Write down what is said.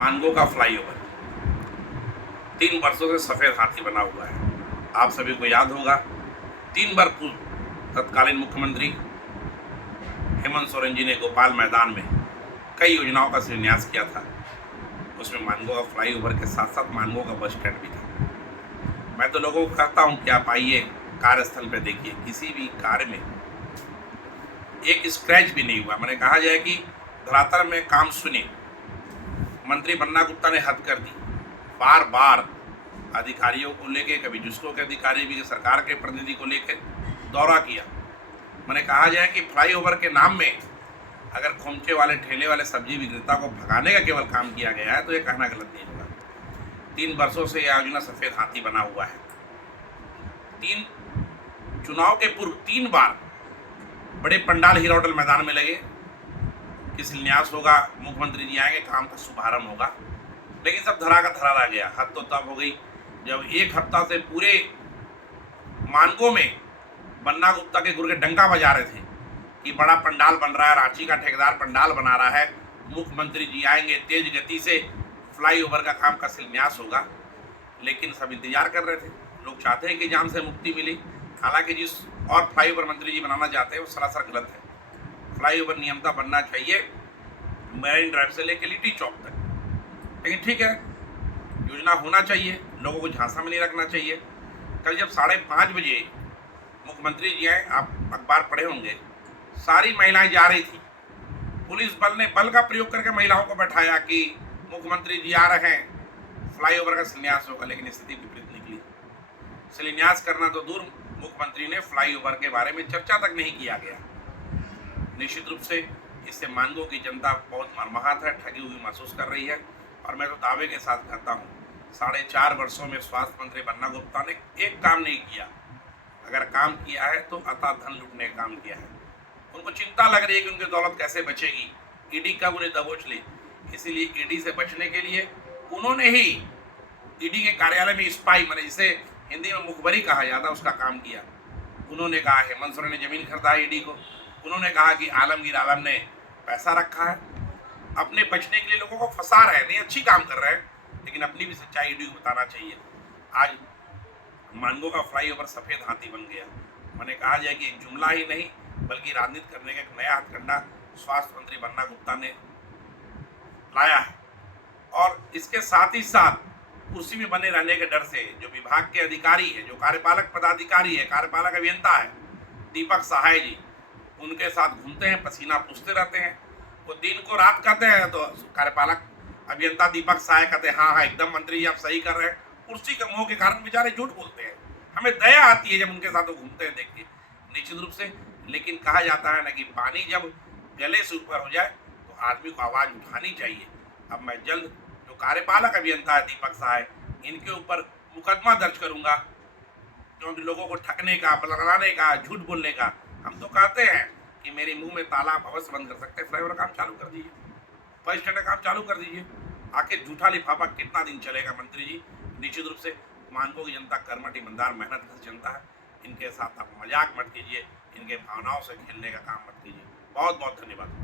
मानगो का फ्लाईओवर 3 वर्षों से सफेद हाथी बना हुआ है। आप सभी को याद होगा 3 बार तत्कालीन मुख्यमंत्री हेमंत सोरेन जी ने गोपाल मैदान में कई योजनाओं का शिलान्यास किया था। उसमें मानगो का फ्लाईओवर के साथ साथ मानगो का बस स्टैंड भी था। मैं तो लोगों को कहता हूं कि आप आइए कार्यस्थल पे देखिए, किसी भी कार्य में एक स्क्रैच भी नहीं हुआ। मैंने कहा जाए कि धरातल में काम सुनिए। मंत्री बन्ना गुप्ता ने हद कर दी। बार बार अधिकारियों को लेके, कभी जुस्को के अधिकारी भी सरकार के प्रतिनिधि को लेकर दौरा किया। मैंने कहा जाए कि फ्लाईओवर के नाम में अगर खोमचे वाले ठेले वाले सब्जी विक्रेता को भगाने का केवल काम किया गया है तो ये कहना गलत नहीं होगा। 3 वर्षों से यह योजना सफेद हाथी बना हुआ है। चुनाव के पूर्व 3 बार बड़े पंडाल हीरा होटल मैदान में लगे कि शिलान्यास होगा, मुख्यमंत्री जी आएंगे, काम का शुभारंभ होगा, लेकिन सब धरा का धरा रह गया। हद तो तब हो गई जब एक हफ्ता से पूरे मानगो में बन्ना गुप्ता के गुर्गे डंका बजा रहे थे कि बड़ा पंडाल बन रहा है, रांची का ठेकेदार पंडाल बना रहा है, मुख्यमंत्री जी आएंगे, तेज गति से फ्लाईओवर का काम का शिलान्यास होगा। लेकिन सब इंतजार कर रहे थे। लोग चाहते हैं कि जाम से मुक्ति मिली। हालांकि जिस और फ्लाईओवर मंत्री जी बनाना चाहते हैं वो सरासर गलत है। फ्लाईओवर नियमता बनना चाहिए मैरिन ड्राइव से लेकर लिट्टी चौक तक। लेकिन ठीक है, योजना होना चाहिए, लोगों को झांसा में नहीं रखना चाहिए। कल जब 5:30 बजे मुख्यमंत्री जी आए, आप अखबार पढ़े होंगे, सारी महिलाएं जा रही थी। पुलिस बल ने बल का प्रयोग करके महिलाओं को बैठाया कि मुख्यमंत्री जी आ रहे हैं, फ्लाईओवर का शिलान्यास होगा। लेकिन स्थिति विपरीत निकली। शिलान्यास करना तो दूर, मुख्यमंत्री ने फ्लाईओवर के बारे में चर्चा तक नहीं किया गया। निश्चित रूप से इससे मानगो की जनता बहुत मर्माहत है, ठगी हुई महसूस कर रही है। और मैं तो दावे के साथ कहता हूँ 4.5 वर्षों में स्वास्थ्य मंत्री बन्ना गुप्ता ने एक काम नहीं किया। अगर काम किया है तो अता धन लूटने का काम किया है। उनको चिंता लग रही है कि उनकी दौलत कैसे बचेगी, ईडी कब उन्हें दबोच ले। इसीलिए ईडी से बचने के लिए उन्होंने ही ईडी के कार्यालय में स्पाई, मैंने जिसे हिंदी में मुखबरी कहा जाता, उसका काम किया। उन्होंने कहा हेमंत सोरेन ने जमीन खरीदा है ईडी को। उन्होंने कहा कि आलमगीर आलम ने पैसा रखा है। अपने बचने के लिए लोगों को फंसा रहे हैं, नहीं अच्छी काम कर रहे हैं, लेकिन अपनी भी सच्चाई ईडी को बताना चाहिए। आज मानगो का फ्लाईओवर सफेद हाथी बन गया। मैंने कहा जाए कि एक जुमला ही नहीं बल्कि राजनीति करने का एक नया हथकंडा स्वास्थ्य मंत्री बन्ना गुप्ता ने लाया है। और इसके साथ ही साथ कुर्सी में बने रहने के डर से जो विभाग के अधिकारी है, जो कार्यपालक पदाधिकारी है, कार्यपालक अभियंता है दीपक सहाय जी, उनके साथ घूमते हैं, पसीना पूछते रहते हैं। वो दिन को रात कहते हैं तो कार्यपालक अभियंता दीपक सहाय कहते हैं हाँ एकदम मंत्री जी आप सही कर रहे हैं। कुर्सी के मोह के कारण बेचारे झूठ बोलते हैं। हमें दया आती है जब उनके साथ वो घूमते हैं देख के, निश्चित रूप से। लेकिन कहा जाता है ना कि पानी जब गले से ऊपर हो जाए तो आदमी को आवाज़ उठानी चाहिए। अब मैं जल्द जो कार्यपालक अभियंता है दीपक सहाय, इनके ऊपर मुकदमा दर्ज करूंगा, क्योंकि लोगों को ठगने का, बलगाने का, झूठ बोलने का। हम तो कहते हैं कि मेरे मुंह में ताला आप अवश्य बंद कर सकते हैं। फ्लाईओवर काम चालू कर दीजिए, बस स्टैंड का काम चालू कर दीजिए। आखिर झूठा लिफाफा कितना दिन चलेगा मंत्री जी। निश्चित रूप से मानगो की जनता कर्मठ, ईमानदार, मेहनत जनता है। इनके साथ आप मजाक मत कीजिए, इनके भावनाओं से खेलने का काम मत कीजिए। बहुत बहुत धन्यवाद।